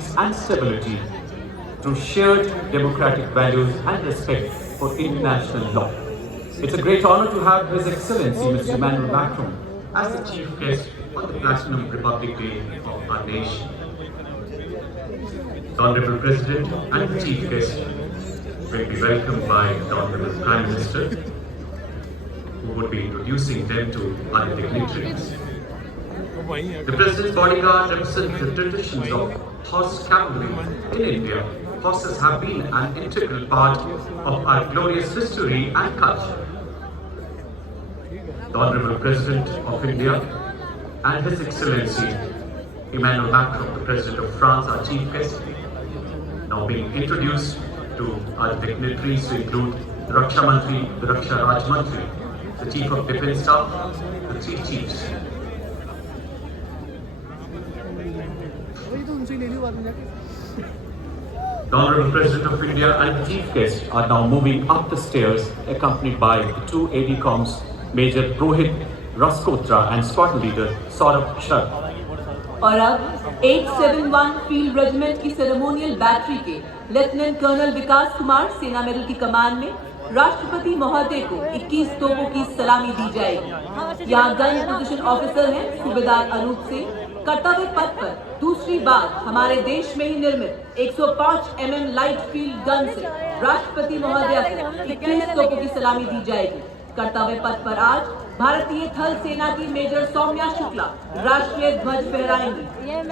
peace and stability through shared democratic values and respect for international law. It's a great honor to have His Excellency Mr. Emmanuel Macron as the chief guest on the Platinum Republic Day of our nation. The Honorable President and the chief guest will be welcomed by the Honorable Prime Minister, who would be introducing them to other dignitaries. The President's bodyguard represents the traditions of horse cavalry in India. Horses have been an integral part of our glorious history and culture. The Honorable President of India and His Excellency Emmanuel Macron, the President of France, our chief guest, now being introduced to our dignitaries to include the Raksha Mantri, the Raksha Raj Mantri, the Chief of Defence Staff, the three chiefs. The Honorable President of India and the chief guest are now moving up the stairs, accompanied by the two ADCOMs, Major Rohit Raskotra and Squad Leader Saurabh Sharma. और अब 871 field regiment की ceremonial battery के lieutenant colonel विकास कुमार सेना medal की कमान में राष्ट्रपति महोदय को 21 तोपों की सलामी दी जाएगी। यहाँ गन पोजीशन ऑफिसर हैं सूबेदार अनूप सिंह। कर्तव्य पथ पर दूसरी बार हमारे देश में ही निर्मित 105 mm लाइट फील्ड गन से राष्ट्रपति महोदय को 21 तोपों की सलामी दी जाएगी। कर्तव्य पथ पर आज भारतीय थल सेना की मेजर सौम्या शुक्ला राष्ट्रीय ध्वज फहराएंगी।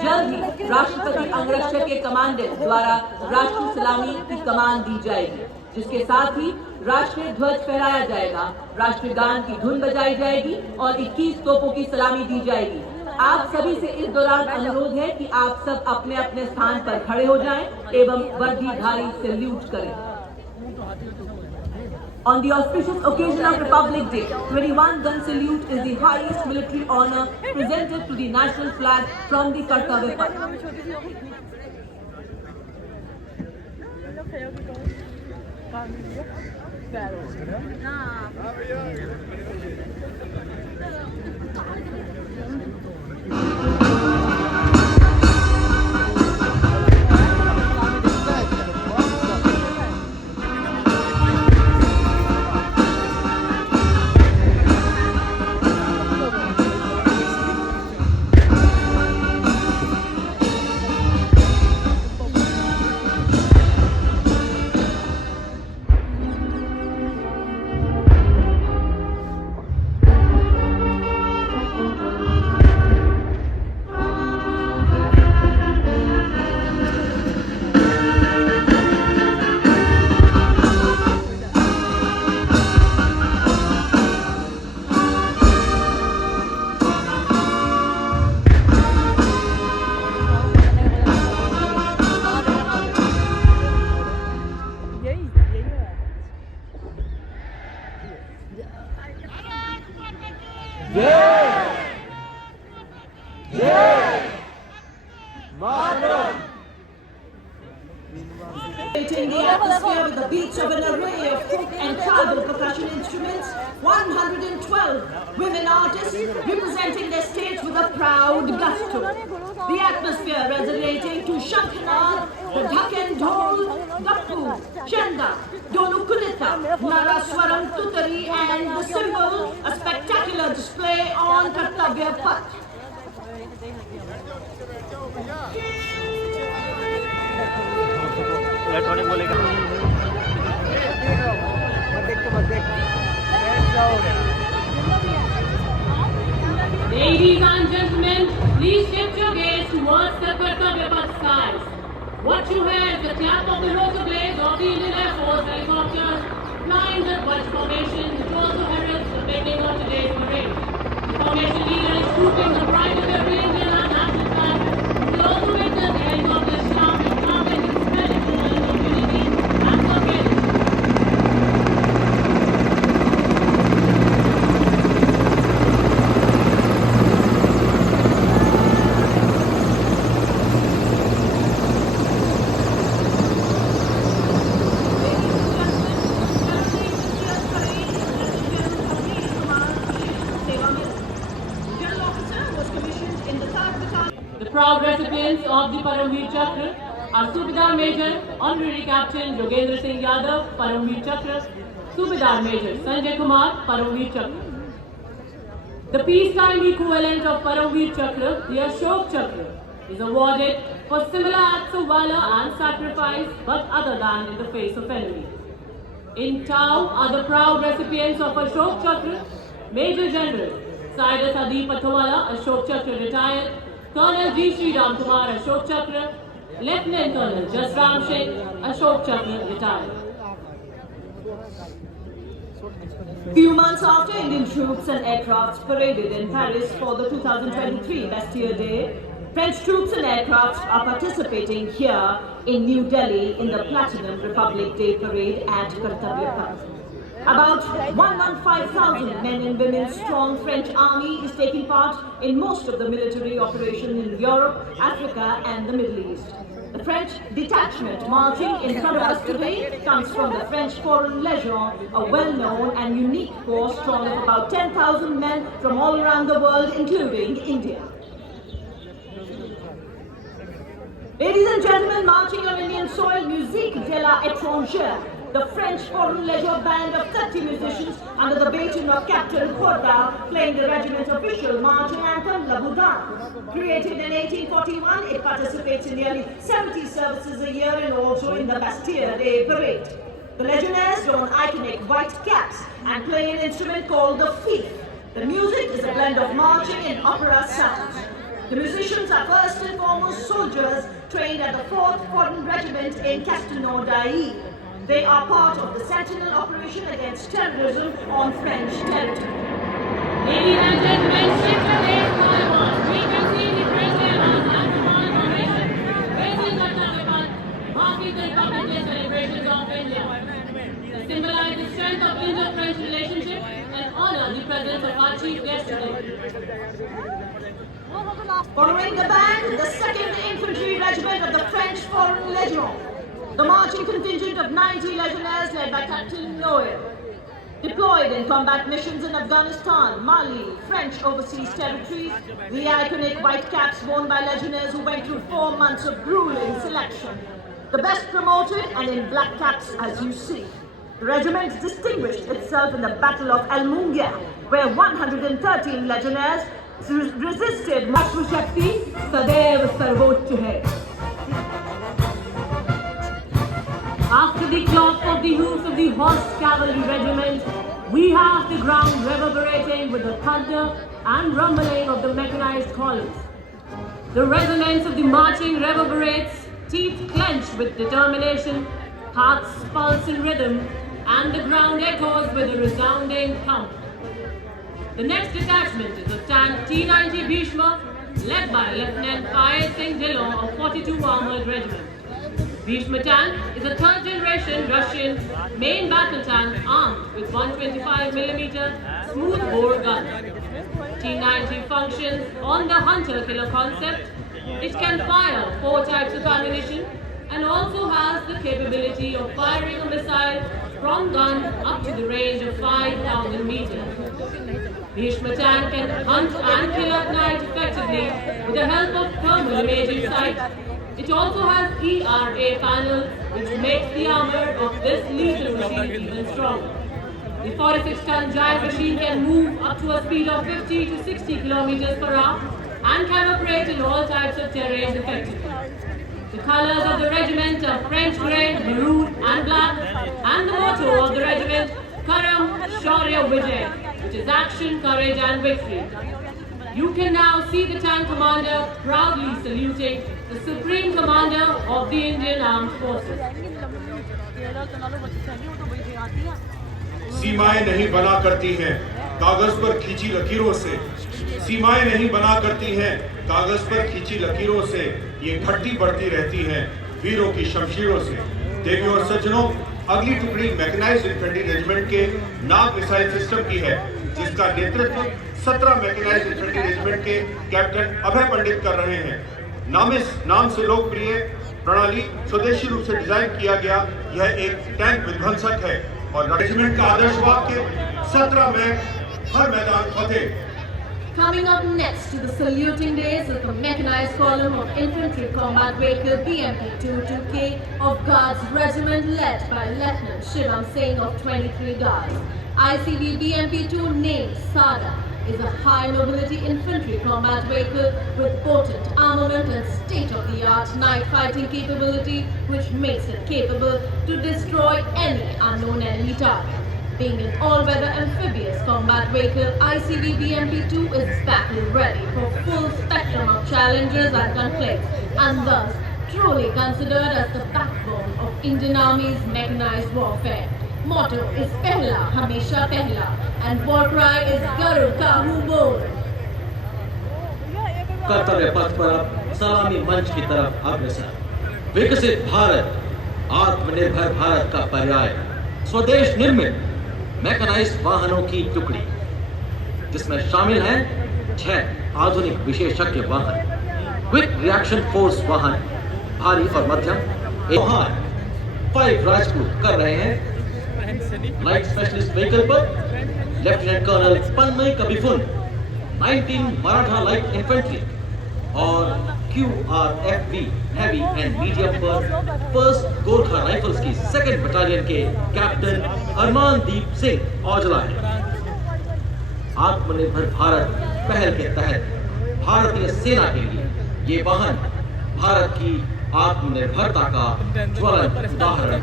जल्द ही राष्ट्रपति अंगरक्षक के कमांडेंट द्वारा राष्ट्रीय सलामी की कमान दी जाएगी, जिसके साथ ही राष्ट्रीय ध्वज फहराया जाएगा, राष्ट्रीय गान की धुन बजाई जाएगी और 21 तोपों की सलामी दी जाएगी। आप सभी से इस दौरान अनुरोध है कि आप सब अपने अपने स्थान पर खड़े हो जाएं एवं वर्दीधारी सैल्यूट करें। On the auspicious occasion of Republic Day, 21 gun salute is the highest military honor presented to the national flag from the Kartavya Path. Creating the atmosphere with the beats of an array of folk and tribal percussion instruments, 112 women artists representing their states with a proud gusto. The atmosphere resonating to Shankhanad, the Dhakan Dhol, Gappu, Chanda, Dolu Kunita, Naraswaram Tutari, and the symbol, a spectacular display on Kartavya Path. Ladies and gentlemen, please shift your gaze towards the Kartavya Path skies. What you hear is the clap of the rotor blades of the Indian Air Force helicopters flying the Dutch formation, which also heralds the beginning of today's parade. The formation leader is swooping the pride of every Indian and national flag. We also witness the helicopters shouting, marking and spreading symbols of unity and togetherness. In the recipients of the Paramveer Chakra are Subedar Major Honorary Captain Yogendra Singh Yadav, Paramveer Chakra, Subedar Major Sanjay Kumar, Paramveer Chakra. The peacetime equivalent of Paramveer Chakra, the Ashok Chakra, is awarded for similar acts of valor and sacrifice, but other than in the face of enemy. In Tau are the proud recipients of Ashok Chakra, Major General Saida Sadi Pathwala, Ashok Chakra retired, Colonel G. Sri Ram Kumar, Ashok Chakra, Lieutenant Colonel Jasram Singh, Ashok Chakra retired. Few months after Indian troops and aircrafts paraded in Paris for the 2023 Bastille Day, French troops and aircrafts are participating here in New Delhi in the Platinum Republic Day Parade at Kartavya Path. About 115,000 men and women strong French army is taking part in most of the military operations in Europe, Africa and the Middle East. The French detachment marching in front of us today comes from the French Foreign Legion, a well-known and unique force strong of about 10,000 men from all around the world, including India. Ladies and gentlemen, marching on Indian soil, Musique de l'Étranger, the French Foreign Legion band of 30 musicians under the baton of Captain Corda playing the regiment's official marching anthem, La Boudin. Created in 1841, it participates in nearly 70 services a year and also in the Bastille Day Parade. The Legionnaires don iconic white caps and play an instrument called the fife. The music is a blend of marching and opera sounds. The musicians are first and foremost soldiers trained at the 4th Foreign Regiment in Castelnau d'Aille. They are part of the Sentinel operation against terrorism on French territory. Ladies and gentlemen, shift your gaze forward. We can see the president and command formation raising the Taliban, marking the Republic Day celebrations of India. To symbolize the strength of Indo-French relationship and honor the presence of our chief guest today. Following the band, the 2nd Infantry Regiment of the French Foreign Legion. The marching contingent of 90 legionnaires led by Captain Noel. Deployed in combat missions in Afghanistan, Mali, French overseas territories, the iconic white caps worn by legionnaires who went through 4 months of grueling selection. The best promoted and in black caps as you see. The regiment distinguished itself in the Battle of El Mungia, where 113 legionnaires resisted. Mashru Shakti Sadaiv Sarvoch hai. After the clock of the hoofs of the Horse Cavalry Regiment, we have the ground reverberating with the thunder and rumbling of the mechanized columns. The resonance of the marching reverberates, teeth clenched with determination, hearts pulse in rhythm, and the ground echoes with a resounding thump. The next detachment is of tank T-90 Bhishma, led by Lieutenant Faiz Singh Dillon of 42 Armored Regiment. Bhishma tank is a third-generation Russian main battle tank armed with 125mm smooth-bore gun. T-90 functions on the hunter-killer concept. It can fire 4 types of ammunition and also has the capability of firing a missile from gun up to the range of 5,000 meters. Bhishma tank can hunt and kill at night effectively with the help of thermal imaging sight. It also has ERA panels, which makes the armor of this lethal machine even stronger. The 46-ton giant machine can move up to a speed of 50 to 60 kilometers per hour and can operate in all types of terrains effectively. The colors of the regiment are French grey, maroon and black, and the motto of the regiment, Karam Shaurya Vijay, which is action, courage and victory. You can now see the tank commander proudly saluting the Supreme Commander of the Indian Armed Forces. सीमाएं नहीं बना करती हैं कागज पर खींची लकीरों से, सीमाएं नहीं बना करती हैं कागज पर खींची लकीरों से, ये घटती बढ़ती रहती हैं वीरों की शमशीरों से। देवियों और सज्जनों, अगली टुकड़ी मैकेनाइज्ड इन्फेंट्री रेजिमेंट के नाग मिसाइल सिस्टम की है, जिसका नेतृत्व 17 मैकेनाइज्ड इन्फेंट्री रेजिमेंट के कैप्टन अभय पंडित कर रहे हैं। नाम से लोकप्रिय प्रणाली स्वदेशी रूप से डिजाइन किया गया यह एक टैंक विध्वंसक है और रेजिमेंट का आदर्श वाक्य 17 मैक हर मैदान फतेह। Coming up next to the saluting days is the mechanized column of infantry combat vehicle BMP-2 of Guards Regiment led by Lieutenant Shivam Singh of 23 Guards. ICV BMP-2 named Sada is a high mobility infantry combat vehicle with potent armament and state-of-the-art night fighting capability, which makes it capable to destroy any unknown enemy target. Being an all-weather amphibious combat vehicle, ICV BMP-2 is battle ready for full spectrum of challenges and conflicts, and thus truly considered as the backbone of Indian Army's mechanized warfare. Motto is Pehla Hamesha Pehla, and war cry is Garud Kahu Bol. कर्तव्य पथ पर अब सलामी मंच की तरफ अग्रसर। विकसित भारत, आत्मनिर्भर भारत का पर्याय, स्वदेश निर्मित मैकेनाइज्ड वाहनों की टुकड़ी, जिसमें शामिल हैं 6 आधुनिक विशेषज्ञ वाहन, क्विक रिएक्शन फोर्स वाहन, भारी और मध्यम एक वाहन 5 राजपूत कर रहे हैं लाइट स्पेशलिस्ट व्हीकल पर लेफ्टिनेंट कर्नल पन्नई कबिफुन, 19 मराठा लाइट इन्फेंट्री और QRFV हैवी एंड मीडियम पर 1st गोरखा राइफल्स की 2nd बटालियन के कैप्टन अरमानदीप सिंह औजला है। आत्मनिर्भर भारत पहल के तहत भारतीय सेना के लिए ये वाहन भारत की आत्मनिर्भरता का ज्वलंत उदाहरण,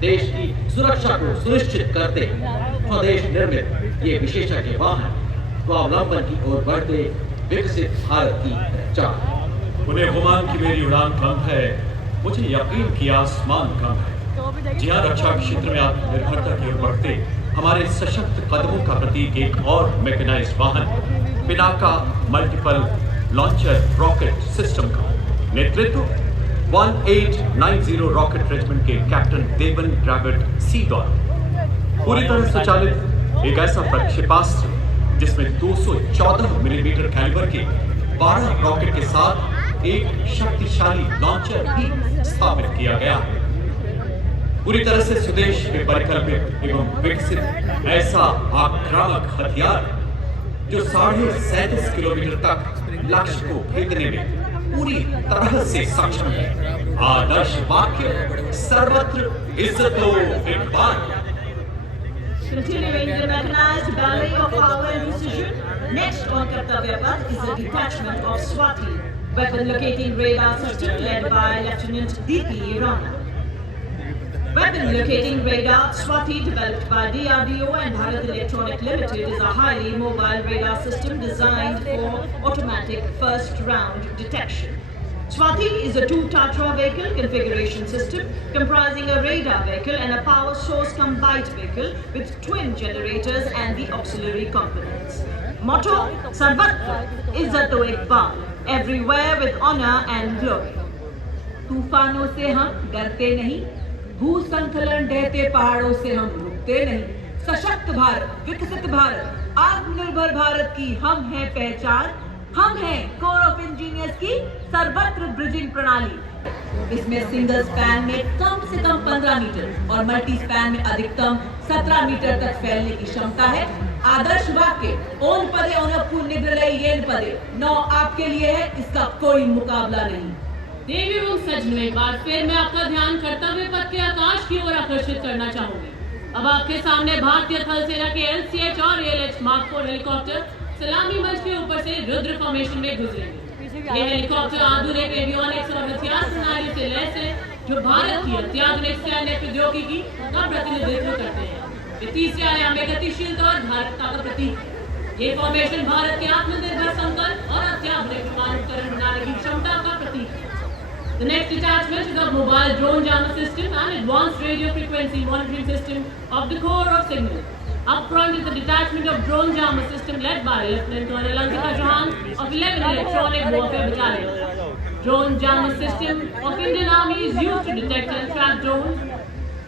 देश की सुरक्षा को सुनिश्चित करते स्वदेश निर्मित ये विशेषज्ञ वाहन स्वावलंबन की ओर बढ़ते विकसित भारत की पहचान। उन्हें गुमान की मेरी उड़ान कम है, मुझे यकीन कि आसमान कम है। जी हाँ, रक्षा क्षेत्र में आत्मनिर्भरता की ओर बढ़ते हमारे सशक्त कदमों का प्रतीक एक और मैकेनाइज्ड वाहन Pinaka multiple launcher rocket system का नेतृत्व 1890 रॉकेट रेजिमेंट के कैप्टन देवन ड्रैविड सी द्वारा पूरी तरह संचालित एक ऐसा प्रक्षेपास्त्र जिसमें 214 मिलीमीटर कैलिबर के 12 रॉकेट के साथ एक शक्तिशाली लॉन्चर भी स्थापित किया गया है। पूरी तरह से स्वदेश में परिकल्पित एवं विकसित ऐसा आक्रामक हथियार जो 37.5 किलोमीटर तक लक्ष्य को भेदने में पूरी तरह से सक्षम है। आदर्श वाक्य सर्वत्र इज्जतो Iqbal. Continuing the mechanized ballet of power and precision, next on Kartavya Path is a detachment of Swati, weapon locating radar system led by Lieutenant Deepi Rana. Weapon locating radar Swati, developed by DRDO and Bharat Electronic Limited, is a highly mobile radar system designed for automatic first round detection. Swati is a 2-Tatra vehicle configuration system comprising a radar vehicle and a power source combined vehicle with twin generators and the auxiliary components. Motto: Sarvatra Izzato Iqbal, everywhere with honor and glory. तूफानों से हम डरते नहीं, भूसंकलन ढहते पहाड़ों से हम रुकते नहीं। सशक्त भारत, विकसित भारत, आत्मनिर्भर भारत की हम हैं पहचान। हम हैं कोर ऑफ इंजीनियर्स की सर्वत्र ब्रिजिंग प्रणाली। इसमें सिंगल स्पैन में कम से कम 15 मीटर और मल्टी स्पैन में अधिकतम 17 मीटर तक फैलने की क्षमता है। आदर्श वाक्य ओन पदे ओनपू निग्रलय येन पदे, 9 आपके लिए है, इसका कोई मुकाबला नहीं। देवी एवं सज्जनों, एक बार फिर मैं आपका ध्यान कर्तव्य पथ के आकाश की ओर आकर्षित करना चाहूंगी। अब आपके सामने भारतीय थल सेना के LCH और ALH Mark 4 हेलीकॉप्टर सलामी मंच के ऊपर से रुद्र फॉर्मेशन में गुजरेंगे। ये हेलीकॉप्टर आधुनिक एवियोनिक्स और हथियार प्रणाली से लैस है, जो भारत की अत्याधुनिक सैन्य प्रौद्योगिकी का प्रतिनिधित्व करते हैं। ये तीसरे आयाम में गतिशीलता और धारकता का प्रतीक है। ये फॉर्मेशन भारत के आत्मनिर्भर संकल्प और अत्याधुनिक विमान उपकरण बनाने की क्षमता का प्रतीक है। The next detachment is a mobile drone jammer system and advanced radio frequency monitoring system of the Corps of Signals. Up front is the detachment of drone jammer system led by Lieutenant Colonel Ankita Chauhan of 11 Electronic Warfare Battalion. Drone jammer system of Indian Army is used to detect and track drones.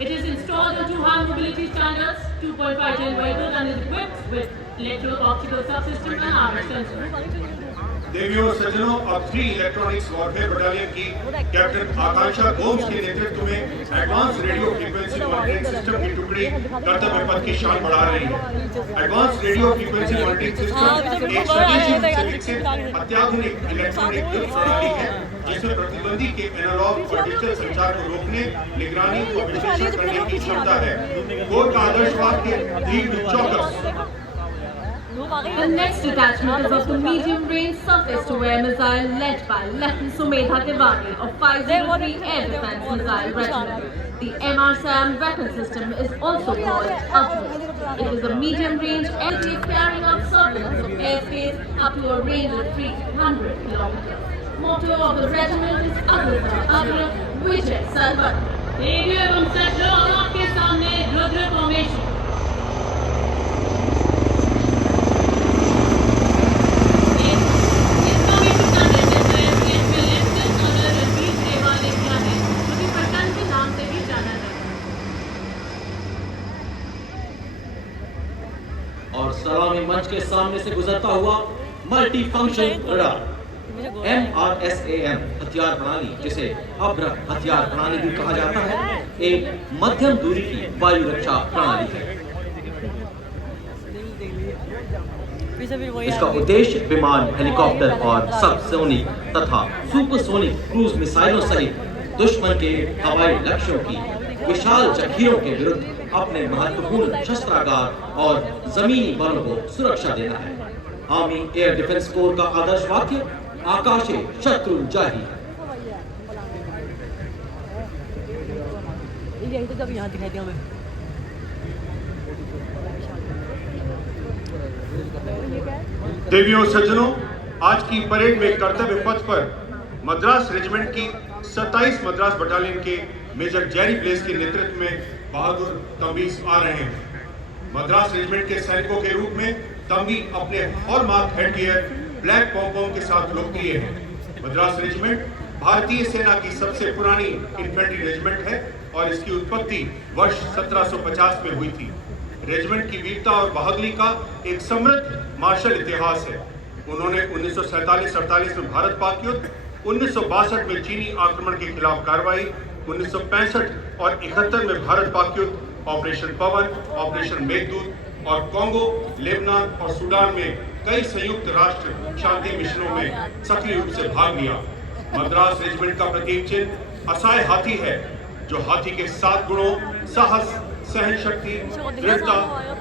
It is installed on 2 high mobility standards, 2.5 ton vehicles, and is equipped with electro-optical subsystem and RF sensors. देवियों सज्जनों, अब 3 electronics warfare battalion की captain आकांक्षा गोम्स के नेतृत्व में advance radio frequency monitoring system की टुकड़ी कर्तव्य पथ की शान बढ़ा रही है। Advance radio frequency monitoring system एक स्वदेशी रूप से विकसित अत्याधुनिक इलेक्ट्रॉनिक युद्ध प्रणाली है जिसमें प्रतिद्वंदी के एनालॉग और डिजिटल संचार को रोकने, निगरानी और विश्लेषण करने की क्षमता है। कोर का आदर्श वाक्य दीर्घ चौकस। The next detachment is of the medium-range surface-to-air missile led by Lieutenant Sumedha Tiwari of 503 Air Defence Missile Regiment. The MRSAM weapon system is also called Ultimate. It is a medium-range entity carrying out surveillance of airspace up to a range of 300 kilometers. Motto of the regiment is Agra Vijay Sarvat. देवियों एवं सज्जनों, आपके सामने Rudra formation. और सलामी मंच के सामने से गुजरता हुआ मल्टी फंक्शन रडार MRSAM हथियार प्रणाली, जिसे अभ्र हथियार प्रणाली भी कहा जाता है, एक मध्यम दूरी की वायु रक्षा प्रणाली है। इसका उद्देश्य विमान, हेलीकॉप्टर और सबसोनिक तथा सुपरसोनिक क्रूज मिसाइलों सहित दुश्मन के हवाई लक्ष्यों की विशाल जखीरों के विरुद्ध अपने महत्वपूर्ण शस्त्रागार और जमीनी बलों को सुरक्षा देना है। आर्मी एयर डिफेंस कोर का आदर्श वाक्य आकाशे शत्रु जाही। देवियों सज्जनों, आज की परेड में कर्तव्य पथ पर मद्रास रेजिमेंट की 27 मद्रास बटालियन के मेजर जेरी ब्लेस के नेतृत्व में बहादुर तंबीज आ रहे हैं। मद्रास रेजिमेंट के सैनिकों के रूप में तंबी अपने हॉलमार्क हेडगियर ब्लैक पॉम के साथ लोकप्रिय है। मद्रास रेजिमेंट भारतीय सेना की सबसे पुरानी इन्फेंट्री रेजिमेंट है और इसकी उत्पत्ति वर्ष 1750 में हुई थी। रेजिमेंट की वीरता और बहादुरी का एक समृद्ध मार्शल इतिहास है। उन्होंने 1947-48 में भारत पाक युद्ध, 1962 में चीनी आक्रमण के खिलाफ कार्रवाई, 1965 और 71 में भारत पाक युद्ध, ऑपरेशन पवन, ऑपरेशन मेघदूत और कॉन्गो, लेबनान और सूडान में कई संयुक्त राष्ट्र शांति मिशनों में सक्रिय रूप से भाग लिया। मद्रास रेजिमेंट का प्रतीक चिन्ह असाय हाथी है, जो हाथी के 7 गुणों साहस, सहन शक्ति, दृढ़ता,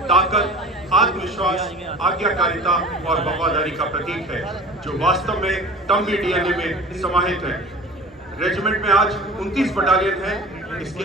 ताकत, आत्मविश्वास, आज्ञाकारिता और वफादारी का प्रतीक है, जो वास्तव में तंबी डीएनए में समाहित है। रेजिमेंट में आज 29 बटालियन है। इसके